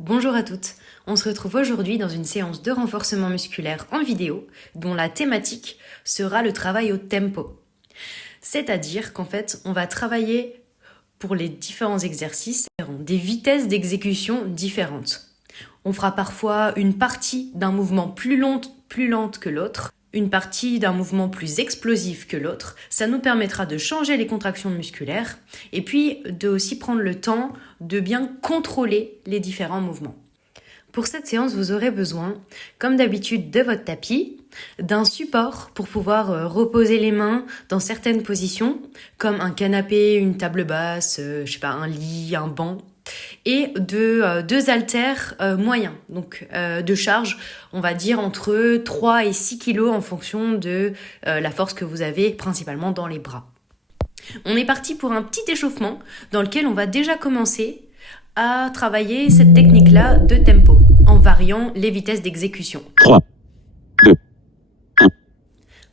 Bonjour à toutes, on se retrouve aujourd'hui dans une séance de renforcement musculaire en vidéo dont la thématique sera le travail au tempo. C'est-à-dire qu'en fait, on va travailler pour les différents exercices des vitesses d'exécution différentes. On fera parfois une partie d'un mouvement plus lente que l'autre, une partie d'un mouvement plus explosif que l'autre. Ça nous permettra de changer les contractions musculaires et puis de aussi prendre le temps de bien contrôler les différents mouvements. Pour cette séance, vous aurez besoin, comme d'habitude, de votre tapis, d'un support pour pouvoir reposer les mains dans certaines positions, comme un canapé, une table basse, un lit, un banc, et de deux haltères moyens, donc de charge, on va dire entre 3 et 6 kilos en fonction de la force que vous avez principalement dans les bras. On est parti pour un petit échauffement dans lequel on va déjà commencer à travailler cette technique-là de tempo, en variant les vitesses d'exécution. 3, 2, 1.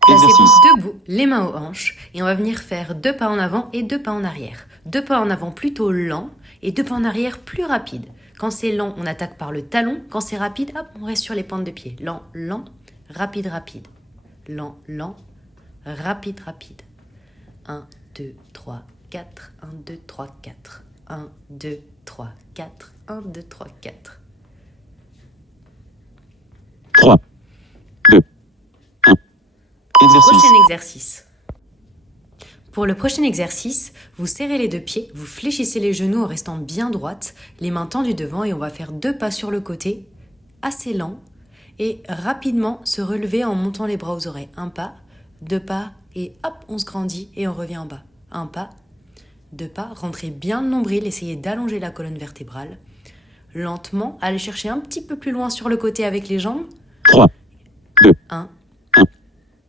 Placez-vous debout, les mains aux hanches, et on va venir faire 2 pas en avant et 2 pas en arrière. 2 pas en avant plutôt lents, et 2 pas en arrière plus rapides. Quand c'est lent, on attaque par le talon. Quand c'est rapide, hop, on reste sur les pointes de pied. Lent, lent, rapide, rapide. Lent, lent, rapide, rapide. 1, 2, 3, 4. 1, 2, 3, 4. 1, 2, 3, 4. 1, 2, 3, 4. 3, 2, 1. Exercice. Prochain exercice. Pour le prochain exercice, vous serrez les deux pieds, vous fléchissez les genoux en restant bien droite, les mains tendues devant et on va faire 2 pas sur le côté, assez lent, et rapidement se relever en montant les bras aux oreilles. 1 pas, 2 pas, et hop, on se grandit et on revient en bas. 1 pas, 2 pas, rentrez bien le nombril, essayez d'allonger la colonne vertébrale. Lentement, allez chercher un petit peu plus loin sur le côté avec les jambes. 3, 2, 1,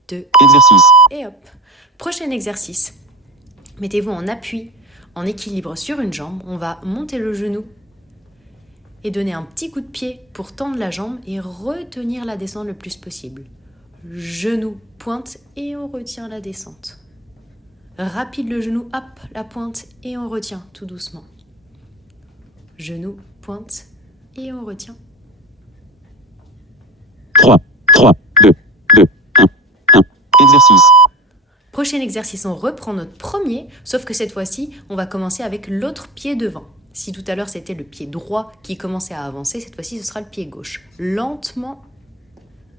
2, exercice. et hop. Prochain exercice. Mettez-vous en appui, en équilibre sur une jambe. On va monter le genou et donner un petit coup de pied pour tendre la jambe et retenir la descente le plus possible. Genou, pointe et on retient la descente. Rapide le genou, hop, la pointe et on retient tout doucement. Genou, pointe et on retient. 3, 2, 1. Exercice. Prochain exercice, on reprend notre premier, sauf que cette fois-ci, on va commencer avec l'autre pied devant. Si tout à l'heure, c'était le pied droit qui commençait à avancer, cette fois-ci, ce sera le pied gauche. Lentement,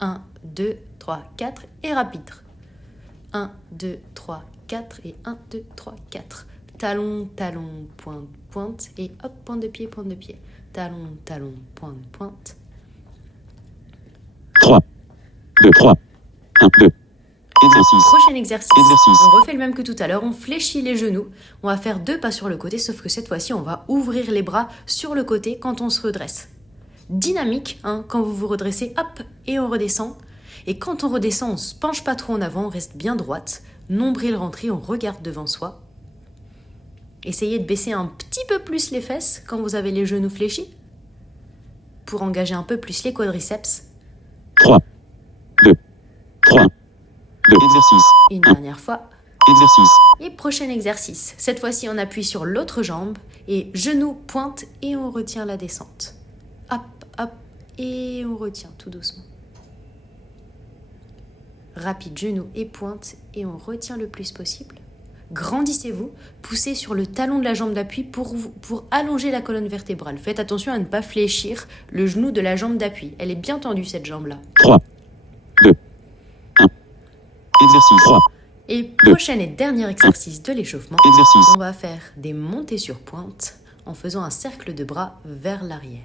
1, 2, 3, 4 et rapide. 1, 2, 3, 4 et 1, 2, 3, 4. Talon, talon, pointe, pointe et hop, pointe de pied, pointe de pied. Talon, talon, pointe, pointe. 3, 2, 3, 1, 2. Exercice. Prochain exercice. Exercice. On refait le même que tout à l'heure. On fléchit les genoux. On va faire 2 pas sur le côté, sauf que cette fois-ci, on va ouvrir les bras sur le côté quand on se redresse. Dynamique, quand vous vous redressez, hop, et on redescend. Et quand on redescend, on ne se penche pas trop en avant, on reste bien droite. Nombril rentré, on regarde devant soi. Essayez de baisser un petit peu plus les fesses quand vous avez les genoux fléchis pour engager un peu plus les quadriceps. 3, 2, 3, 2. Exercice. Une dernière fois. Exercice. Et prochain exercice. Cette fois-ci, on appuie sur l'autre jambe et genou, pointe et on retient la descente. Hop, hop, et on retient tout doucement. Rapide, genou et pointe et on retient le plus possible. Grandissez-vous, poussez sur le talon de la jambe d'appui pour allonger la colonne vertébrale. Faites attention à ne pas fléchir le genou de la jambe d'appui. Elle est bien tendue, cette jambe-là. 3, 2, 1. Exercice. 3. Et prochain et dernier exercice de l'échauffement, Exercice. on va faire des montées sur pointe en faisant un cercle de bras vers l'arrière.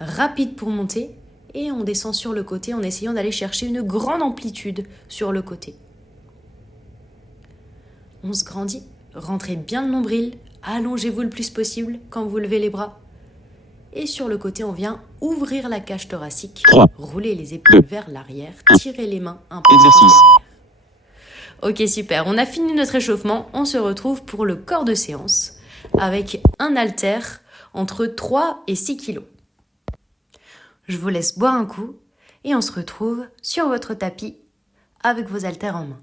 Rapide pour monter et on descend sur le côté en essayant d'aller chercher une grande amplitude sur le côté. On se grandit, rentrez bien le nombril, allongez-vous le plus possible quand vous levez les bras. Et sur le côté, on vient ouvrir la cage thoracique, 3, rouler les épaules vers l'arrière, tirer les mains un peu Exercice. plus derrière. Ok, super, on a fini notre échauffement, on se retrouve pour le corps de séance avec un haltère entre 3 et 6 kilos. Je vous laisse boire un coup et on se retrouve sur votre tapis avec vos haltères en main.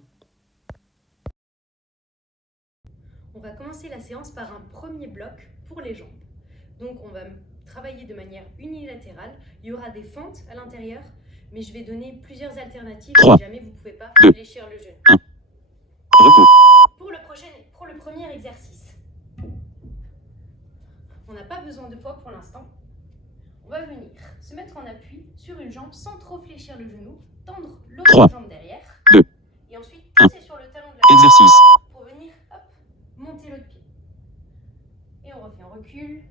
On va commencer la séance par un premier bloc pour les jambes. Donc on va travailler de manière unilatérale. Il y aura des fentes à l'intérieur, mais je vais donner plusieurs alternatives 3, si jamais vous ne pouvez pas 2, fléchir le genou. 1. Repos. Pour le premier exercice, on n'a pas besoin de poids pour l'instant. On va venir se mettre en appui sur une jambe sans trop fléchir le genou, tendre l'autre 3, jambe derrière, 2, et ensuite 1. pousser sur le talon de la jambe Exercice. pour venir hop, monter l'autre pied. Et on refait, on recule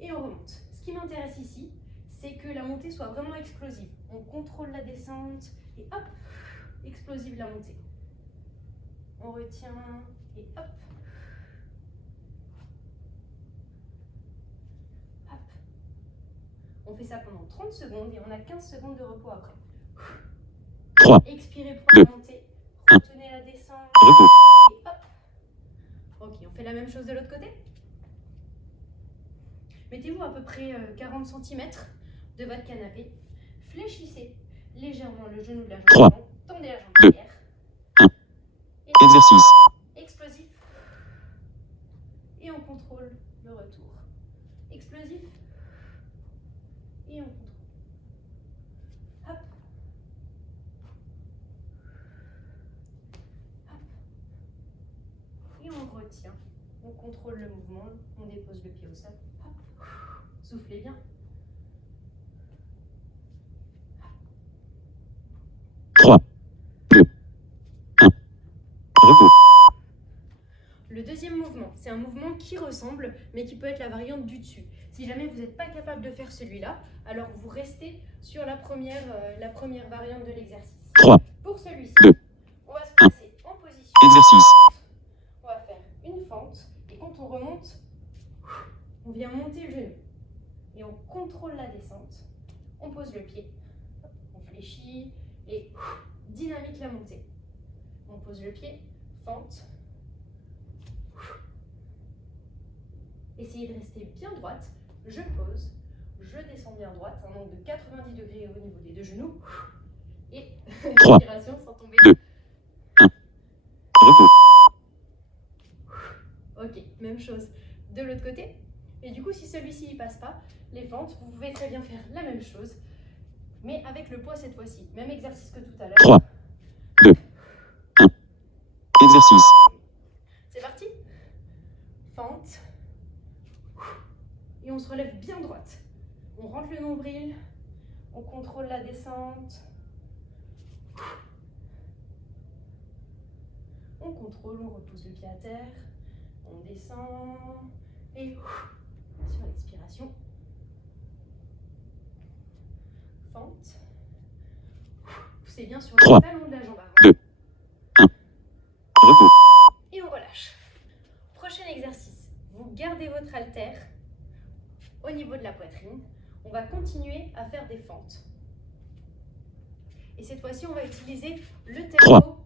et on remonte. Ce qui m'intéresse ici, c'est que la montée soit vraiment explosive. On contrôle la descente et hop, explosive la montée. On retient et hop. Hop. On fait ça pendant 30 secondes et on a 15 secondes de repos après. 3, Expirez pour 2, la montée. Retenez la descente. repos. Et hop. Ok, on fait la même chose de l'autre côté. Mettez-vous à peu près 40 cm de votre canapé. Fléchissez légèrement le genou de la jambe 3, avant. Tendez la jambe 2, derrière. 1. Et Exercice. explosif. Et on contrôle le retour. Explosif. Et on contrôle. Hop. Hop. Et on retient. On contrôle le mouvement. On dépose le pied au sol. Hop. Soufflez bien. 3, 2, 1. Repos. Le deuxième mouvement, c'est un mouvement qui ressemble, mais qui peut être la variante du dessus. Si jamais vous n'êtes pas capable de faire celui-là, alors vous restez sur la première variante de l'exercice. 3, Pour celui-ci, 2, on va se placer en position. exercice. On va faire une fente, et quand on remonte, on vient monter le genou. Et on contrôle la descente. On pose le pied, on fléchit, et dynamique la montée. On pose le pied, fente. Essayez de rester bien droite. Je pose, je descends bien droite, un angle de 90 degrés au niveau des deux genoux. Et 3, respiration sans tomber. 2, 1. Repos. Ok, même chose de l'autre côté. Et du coup, si celui-ci ne passe pas, les fentes, vous pouvez très bien faire la même chose, mais avec le poids cette fois-ci. Même exercice que tout à l'heure. 3, 2, 1. Exercice. C'est parti. Fente. Et on se relève bien droite. On rentre le nombril. On contrôle la descente. On contrôle, on repousse le pied à terre. On descend. Et sur l'expiration. Fente. Poussez bien sur le 3, talon de la jambe avant. 2, 1. Repos. Et on relâche. Prochain exercice. Vous gardez votre haltère au niveau de la poitrine. On va continuer à faire des fentes. Et cette fois-ci, on va utiliser le tempo 3, pour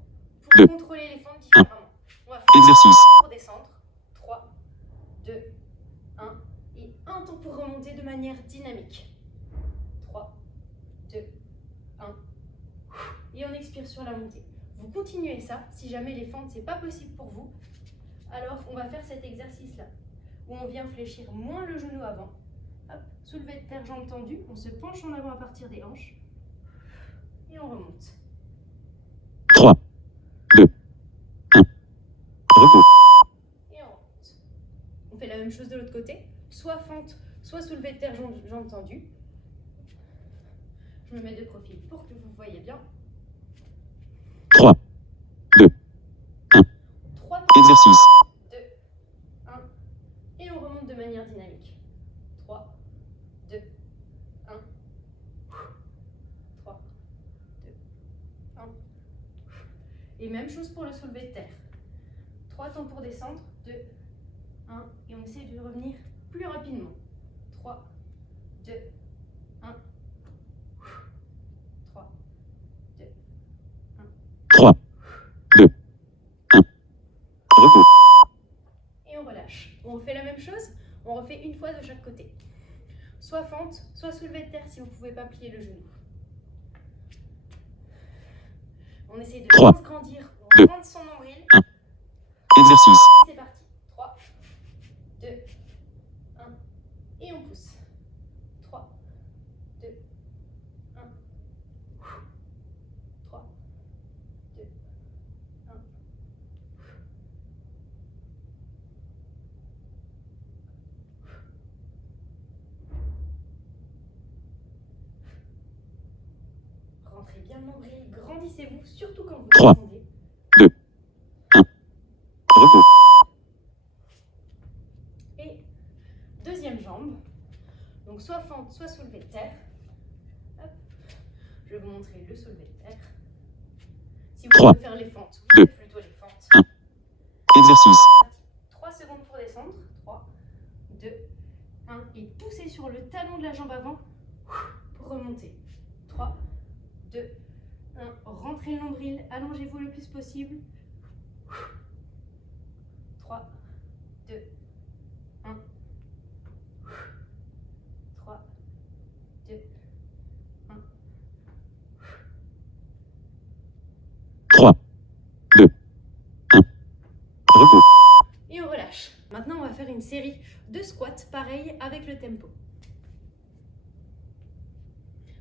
2, contrôler les fentes différemment. On va faire exercice. un temps pour descendre. 3, 2, 1. Et un temps pour remonter de manière dynamique. 3, 2, 1. Et on expire sur la montée. Vous continuez ça. Si jamais les fentes, c'est pas possible pour vous, alors on va faire cet exercice-là, où on vient fléchir moins le genou avant. Hop, soulevé de terre, jambes tendues. On se penche en avant à partir des hanches. Et on remonte. 3, 2, 1. Repos. Et on remonte. On fait la même chose de l'autre côté. Soit fente, soit soulevé de terre, jambes tendues. Je me mets de profil pour que vous voyez bien. 3, 2, 1. 3, Exercice. 2, 1. Et on remonte de manière dynamique. 3, 2, 1. 3, 2, 1. Et même chose pour le soulevé de terre. 3 temps pour descendre. 2, 1. Et on essaie de revenir plus rapidement. 3, 2, 1. 3, 2, 1. 3, 2, 1. Repos. Et on relâche. On refait la même chose. On refait une fois de chaque côté. Soit fente, soit soulevé de terre si vous ne pouvez pas plier le genou. On essaie de 3, bien se grandir. On 2, rentre son nombril. 1. Exercice. C'est parti. 3, 2, 1. Et on pousse. Rentrez bien le nombril, grandissez-vous, surtout quand vous 3, descendez. 2, 1. Repos. Et deuxième jambe, donc soit fente, soit soulevé de terre. Hop. Je vais vous montrer le soulevé de terre. Si vous 3, pouvez faire les fentes, vous 2, faites plutôt les fentes. 1. Exercice. 3 secondes pour descendre. 3, 2, 1. Et poussez sur le talon de la jambe avant pour remonter. 3, 2, 1. Rentrez le nombril, allongez-vous le plus possible. 3, 2, 1. 3, 2, 1. 3, 2, 1. Repos. Et on relâche. Maintenant, on va faire une série de squats, pareil, avec le tempo.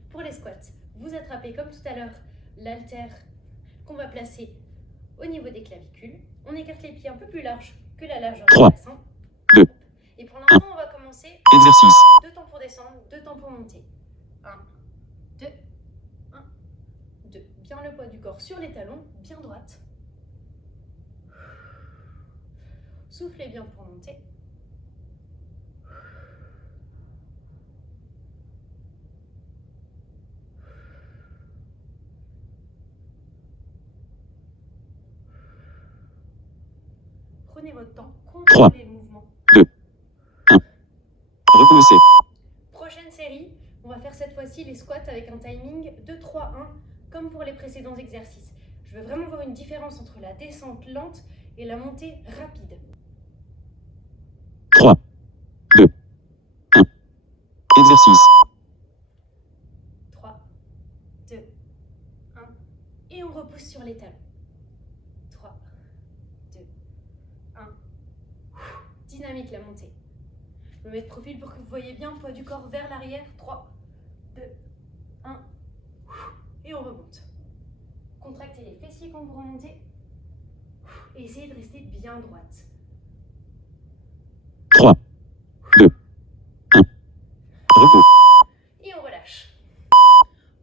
Pour les squats, vous attrapez comme tout à l'heure l'haltère qu'on va placer au niveau des clavicules. On écarte les pieds un peu plus larges que la largeur du 3, bassin. 2, Et pour l'instant, on va commencer. exercice. 2 temps pour descendre, 2 temps pour monter. 1, 2, 1, 2. Bien le poids du corps sur les talons, bien droite. Soufflez bien pour monter. Prenez votre temps, 3, contrôlez le mouvement. 2, 1. Repoussez. Prochaine série, on va faire cette fois-ci les squats avec un timing de 3-1, comme pour les précédents exercices. Je veux vraiment voir une différence entre la descente lente et la montée rapide. 3, 2, 1. Exercice. 3, 2, 1. Et on repousse sur les talons. 3, 2, 1. Dynamique la montée. Je me mets de profil pour que vous voyez bien, poids du corps vers l'arrière. 3, 2, 1. Et on remonte. Contractez les fessiers quand vous remontez. Et essayez de rester bien droite. 3, 2, 1. Repos. Et on relâche.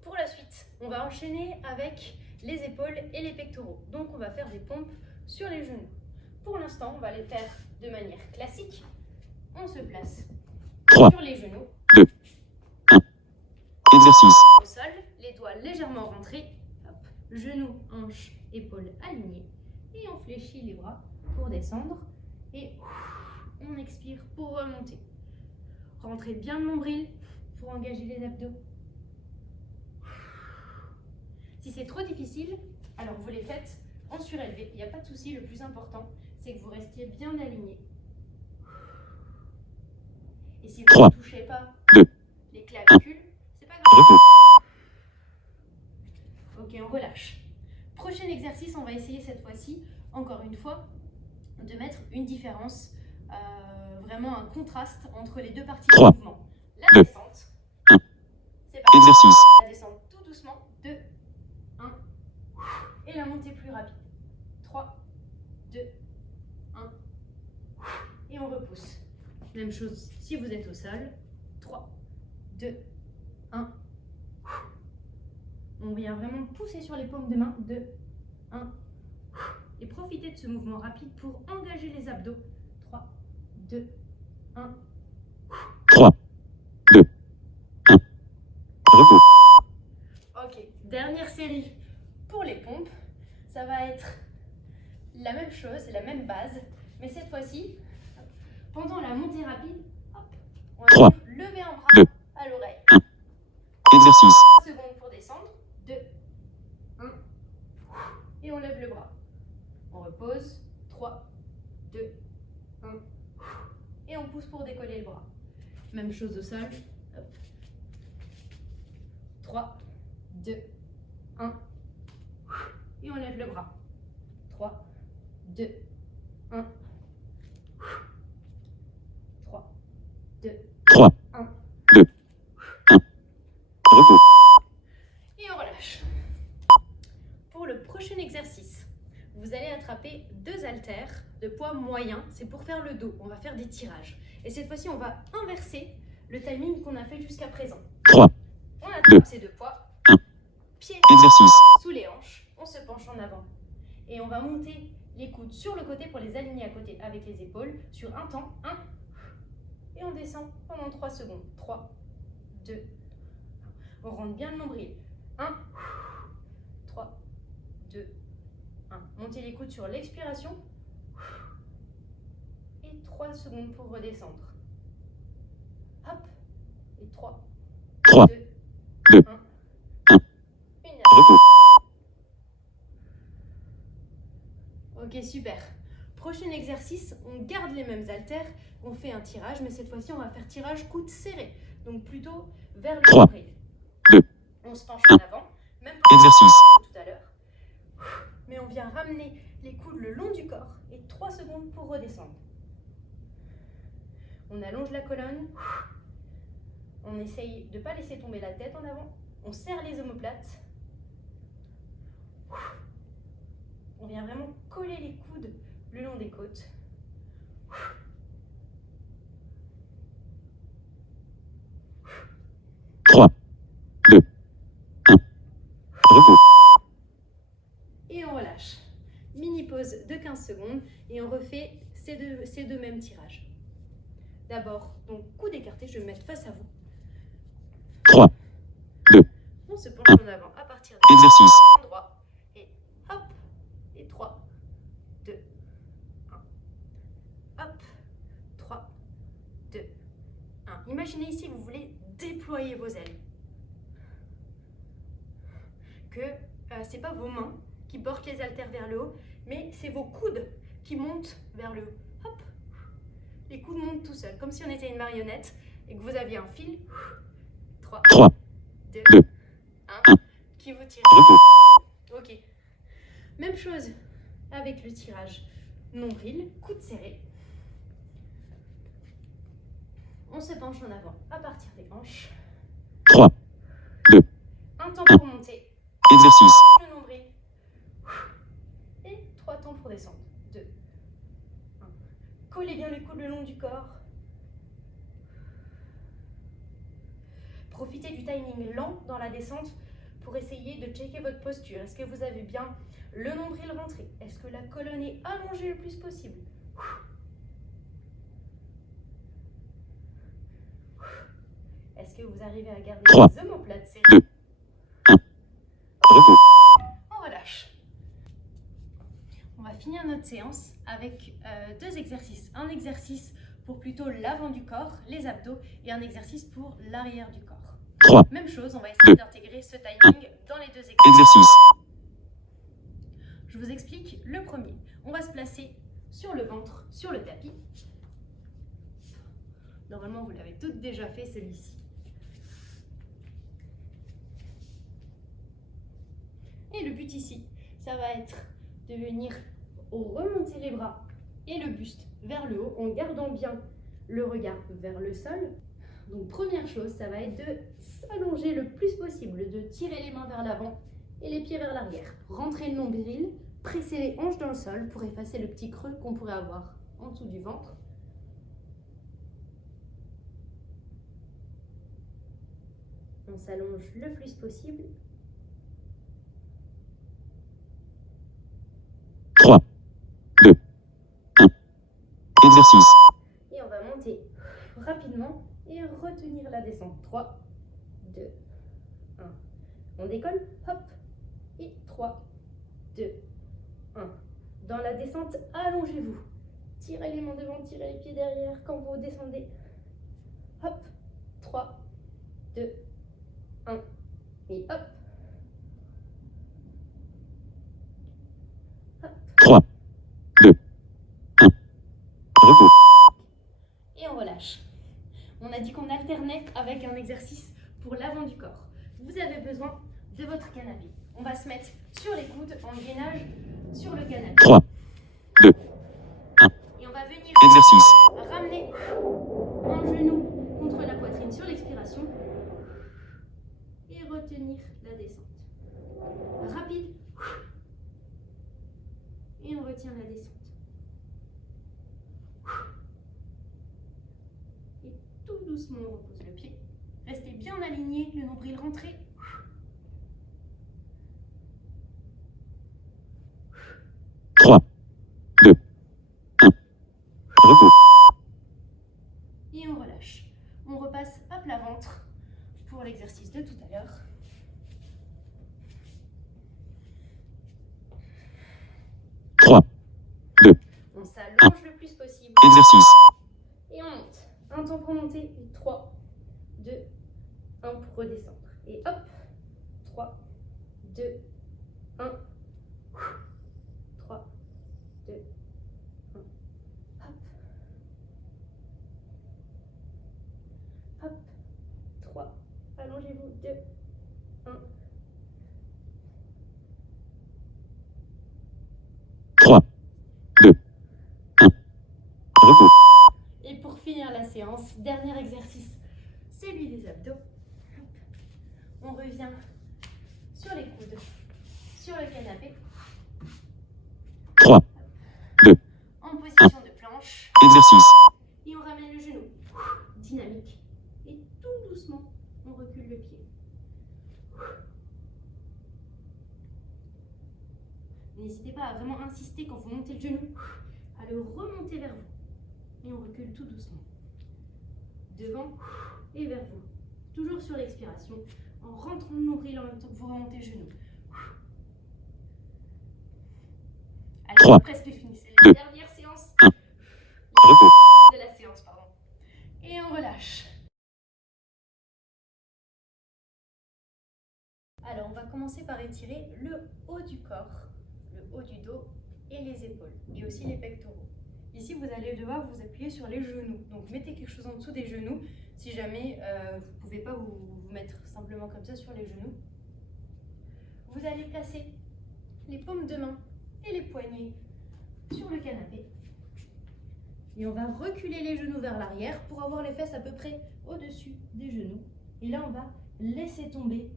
Pour la suite, on va enchaîner avec les épaules et les pectoraux. Donc on va faire des pompes sur les genoux. Pour l'instant, on va les faire de manière classique. On se place 3, sur les genoux, 2, 1. Exercice. au sol, les doigts légèrement rentrés. Hop. Genoux, hanches, épaules alignées. Et on fléchit les bras pour descendre. Et on expire pour remonter. Rentrez bien le nombril pour engager les abdos. Si c'est trop difficile, alors vous les faites en surélevé. Il n'y a pas de souci, le plus important, c'est que vous restiez bien aligné. Et si vous 3, ne touchez pas 2, les clavicules, c'est pas grave. repos. Ok, on relâche. Prochain exercice, on va essayer cette fois-ci, encore une fois, de mettre une différence, vraiment un contraste entre les deux parties 3, du mouvement. La 2, descente. 1. C'est parti. Exercice. La descente tout doucement. 2, 1. Et la montée plus rapide. 3, 2, 1. Et on repousse. Même chose si vous êtes au sol. 3, 2, 1. On vient vraiment pousser sur les paumes de main. 2, 1. Et profitez de ce mouvement rapide pour engager les abdos. 3, 2, 1. 3, 2, 1. Repos. Ok, dernière série pour les pompes. Ça va être la même chose, la même base. Mais cette fois-ci, pendant la montée rapide, hop, on va 3, venir lever un bras 2, à l'oreille. 1. Exercice. 3 secondes pour descendre. 2, 1. Et on lève le bras. On repose. 3, 2, 1. Et on pousse pour décoller le bras. Même chose au sol. Hop. 3, 2, 1. Et on lève le bras. 3, 2, 1. 3, 2, 3, 1. 2, 1. Repos. Et on relâche. Pour le prochain exercice, vous allez attraper 2 haltères de poids moyen. C'est pour faire le dos. On va faire des tirages. Et cette fois-ci, on va inverser le timing qu'on a fait jusqu'à présent. 3, On 2, attrape ces 2 poids. 1. pieds Exercice. sous les hanches, on se penche en avant. Et on va monter les coudes sur le côté pour les aligner à côté avec les épaules sur un temps, 1. Et on descend pendant 3 secondes. 3, 2, 1. On rentre bien le nombril. 1, 3, 2, 1. Montez les coudes sur l'expiration. Et 3 secondes pour redescendre. Hop. Et 3, 3, 2, 2, 1. 1. Repos. Ok, super. Prochain exercice, on garde les mêmes haltères, on fait un tirage, mais cette fois-ci, on va faire tirage coude serré. Donc plutôt vers le 3, nombril. 2, On se penche en avant, même exercice. tout à l'heure. Mais on vient ramener les coudes le long du corps et 3 secondes pour redescendre. On allonge la colonne. On essaye de ne pas laisser tomber la tête en avant. On serre les omoplates. On vient vraiment coller les coudes le long des côtes. Trois, 2, 1. Repos. Et on relâche. Mini pause de 15 secondes et on refait ces deux mêmes tirages. D'abord, donc coude écarté, je vais me mettre face à vous. 3, 2, On se penche en avant à partir de exercice. endroit. Et hop, et 3, 2, 1. Hop, 3, 2, 1. Imaginez ici, vous voulez déployer vos ailes. Que c'est pas vos mains qui portent les haltères vers le haut, mais c'est vos coudes qui montent vers le haut. Hop, les coudes montent tout seuls, comme si on était une marionnette et que vous aviez un fil. 3, 3, 2, 2, 1, 1. qui vous tire. Repos. Ok. Même chose avec le tirage nombril, coude serré. On se penche en avant à partir des hanches. 3, 2, Un temps pour monter. exercice. Le nombril. Et 3 temps pour descendre. 2, 1. Collez bien les coudes le long du corps. Profitez du timing lent dans la descente pour essayer de checker votre posture. Est-ce que vous avez bien le nombril rentré? Est-ce que la colonne est allongée le plus possible? Est-ce que vous arrivez à garder 3, les omoplates serrées? 2, 1. Repos. On relâche. On va finir notre séance avec 2 exercices. Un exercice pour plutôt l'avant du corps, les abdos, et un exercice pour l'arrière du corps. 3, Même chose, on va essayer d'intégrer ce timing dans les 2 exercices. exercice. Je vous explique le premier. On va se placer sur le ventre, sur le tapis. Normalement, vous l'avez toutes déjà fait celui-ci. Et le but ici, ça va être de venir remonter les bras et le buste vers le haut en gardant bien le regard vers le sol. Donc première chose, ça va être de s'allonger le plus possible, de tirer les mains vers l'avant et les pieds vers l'arrière. Rentrer le nombril, presser les hanches dans le sol pour effacer le petit creux qu'on pourrait avoir en dessous du ventre. On s'allonge le plus possible. 3, 2, 1. Exercice. Et on va monter rapidement et retenir la descente. 3, 2, 1. On décolle, hop, et 3, 2, 1. Dans la descente, allongez-vous. Tirez les mains devant, tirez les pieds derrière quand vous descendez. Hop, 3, 2, 1. Et hop. Hop. 3, 2, 1. Repos. Et on relâche. On a dit qu'on alternait avec un exercice pour l'avant du corps. Vous avez besoin de votre canapé. On va se mettre sur les coudes en gainage sur le canapé. 3, 2, 1. Et on va venir Exercice. ramener un genou contre la poitrine sur l'expiration et retenir la descente. Rapide. Et on retient la descente. Et tout doucement, on repose le pied. Restez bien aligné, le nombril rentré. plat ventre pour l'exercice de tout à l'heure. Trois, deux, On s'allonge le plus possible. exercice. Et on monte. Un temps pour monter. Et 3, 2, 1 pour redescendre. Et hop. 3, 2, 1. 3, 2, 1. Hop. Hop. 3. Allongez-vous. 2, 1. 3, 2, 1. Repos. Et pour finir la séance, dernier exercice, celui des abdos. On revient sur les coudes, sur le canapé, 3, 2, en position de planche. exercice. Et on ramène le genou. Dynamique. Et tout doucement, on recule le pied. N'hésitez pas à vraiment insister quand vous montez le genou, à le remonter vers vous. Et on recule tout doucement. Devant et vers vous. Toujours sur l'expiration, en rentrant le nombril en même temps que vous remontez le genou. Allez, 3, presque fini. C'est la 2, dernière séance. 1. Repos. De la séance, pardon. Et on relâche. Alors, on va commencer par étirer le haut du corps, le haut du dos et les épaules, et aussi les pectoraux. Ici, vous allez devoir vous appuyer sur les genoux. Donc, mettez quelque chose en dessous des genoux si jamais vous ne pouvez pas vous mettre simplement comme ça sur les genoux. Vous allez placer les paumes de main et les poignets sur le canapé. Et on va reculer les genoux vers l'arrière pour avoir les fesses à peu près au-dessus des genoux. Et là, on va laisser tomber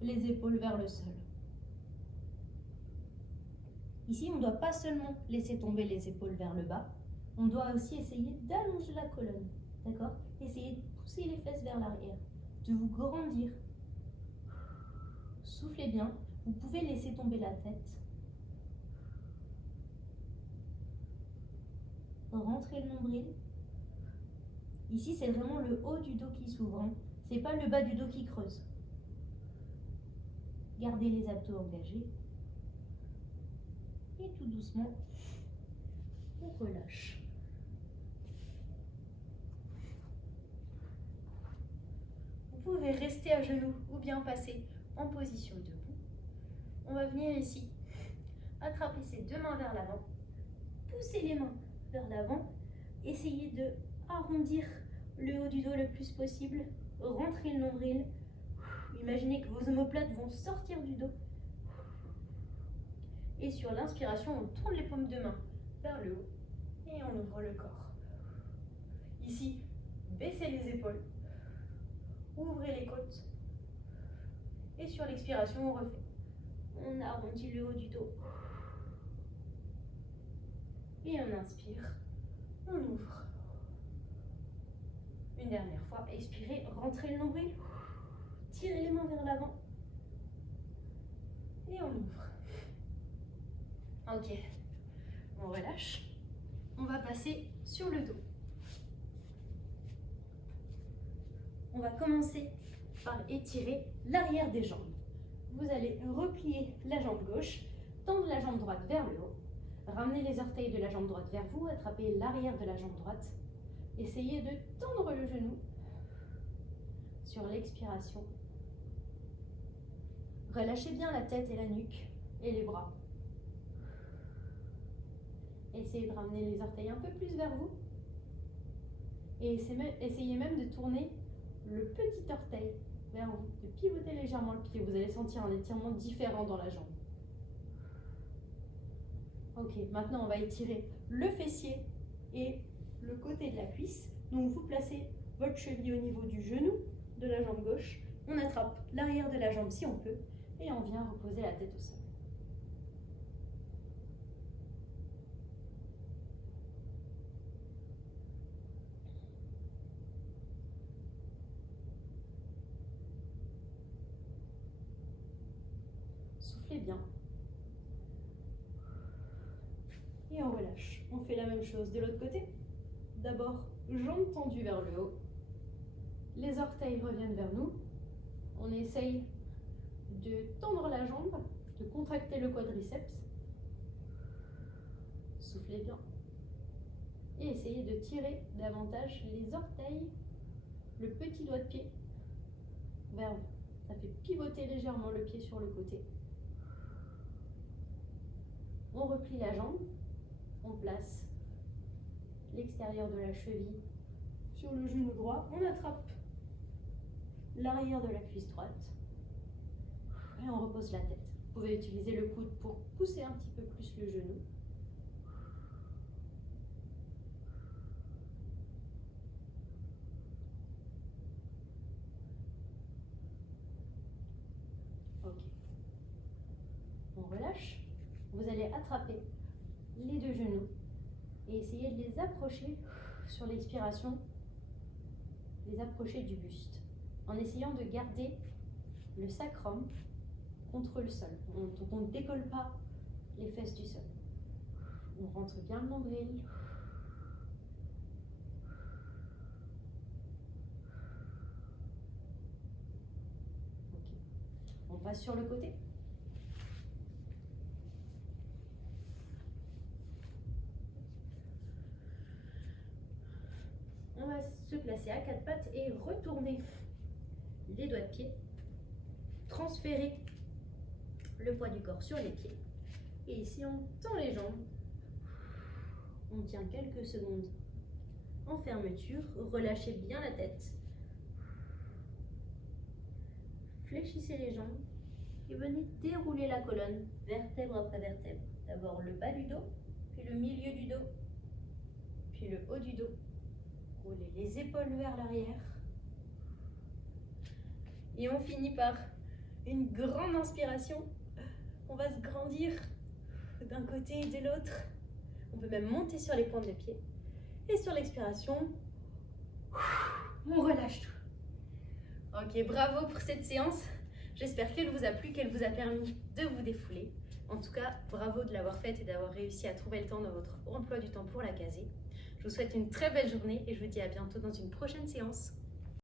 les épaules vers le sol. Ici, on ne doit pas seulement laisser tomber les épaules vers le bas, on doit aussi essayer d'allonger la colonne, d'accord? Essayez de pousser les fesses vers l'arrière, de vous grandir. Soufflez bien, vous pouvez laisser tomber la tête. Rentrez le nombril. Ici, c'est vraiment le haut du dos qui s'ouvre, hein. C'est pas le bas du dos qui creuse. Gardez les abdos engagés. Et tout doucement, on relâche. Vous pouvez rester à genoux ou bien passer en position debout. On va venir ici, attraper ses deux mains vers l'avant, pousser les mains vers l'avant, essayez de arrondir le haut du dos le plus possible, rentrez le nombril. Imaginez que vos omoplates vont sortir du dos. Et sur l'inspiration, on tourne les paumes de main vers le haut et on ouvre le corps. Ici, baissez les épaules, ouvrez les côtes. Et sur l'expiration, on refait. On arrondit le haut du dos. Et on inspire, on ouvre. Une dernière fois, expirez, rentrez le nombril, tirez les mains vers l'avant. Et on ouvre. Ok, on relâche. On va passer sur le dos. On va commencer par étirer l'arrière des jambes. Vous allez replier la jambe gauche, tendre la jambe droite vers le haut, ramener les orteils de la jambe droite vers vous, attrapez l'arrière de la jambe droite. Essayez de tendre le genou sur l'expiration. Relâchez bien la tête et la nuque et les bras. Essayez de ramener les orteils un peu plus vers vous. Et essayez même de tourner le petit orteil vers vous, de pivoter légèrement le pied. Vous allez sentir un étirement différent dans la jambe. Ok, maintenant on va étirer le fessier et le côté de la cuisse. Donc vous placez votre cheville au niveau du genou de la jambe gauche. On attrape l'arrière de la jambe si on peut et on vient reposer la tête au sol. Soufflez bien. Et on relâche. On fait la même chose de l'autre côté. D'abord, jambes tendues vers le haut. Les orteils reviennent vers nous. On essaye de tendre la jambe, de contracter le quadriceps. Soufflez bien. Et essayez de tirer davantage les orteils, le petit doigt de pied vers vous. Ça fait pivoter légèrement le pied sur le côté. On replie la jambe. On place l'extérieur de la cheville sur le genou droit. On attrape l'arrière de la cuisse droite. Et on repose la tête. Vous pouvez utiliser le coude pour pousser un petit peu plus le genou. Ok. On relâche. Vous allez attraper les deux genoux et essayer de les approcher sur l'expiration, les approcher du buste, en essayant de garder le sacrum contre le sol. Donc on ne décolle pas les fesses du sol. On rentre bien le nombril. Ok. On passe sur le côté. On va se placer à quatre pattes et retourner les doigts de pied. Transférer le poids du corps sur les pieds. Et ici, on tend les jambes. On tient quelques secondes en fermeture. Relâchez bien la tête. Fléchissez les jambes et venez dérouler la colonne, vertèbre après vertèbre. D'abord le bas du dos, puis le milieu du dos, puis le haut du dos. Roulez les épaules vers l'arrière. Et on finit par une grande inspiration. On va se grandir d'un côté et de l'autre. On peut même monter sur les pointes de pied. Et sur l'expiration, on relâche tout. Ok, bravo pour cette séance. J'espère qu'elle vous a plu, qu'elle vous a permis de vous défouler. En tout cas, bravo de l'avoir faite et d'avoir réussi à trouver le temps dans votre emploi du temps pour la caser. Je vous souhaite une très belle journée et je vous dis à bientôt dans une prochaine séance.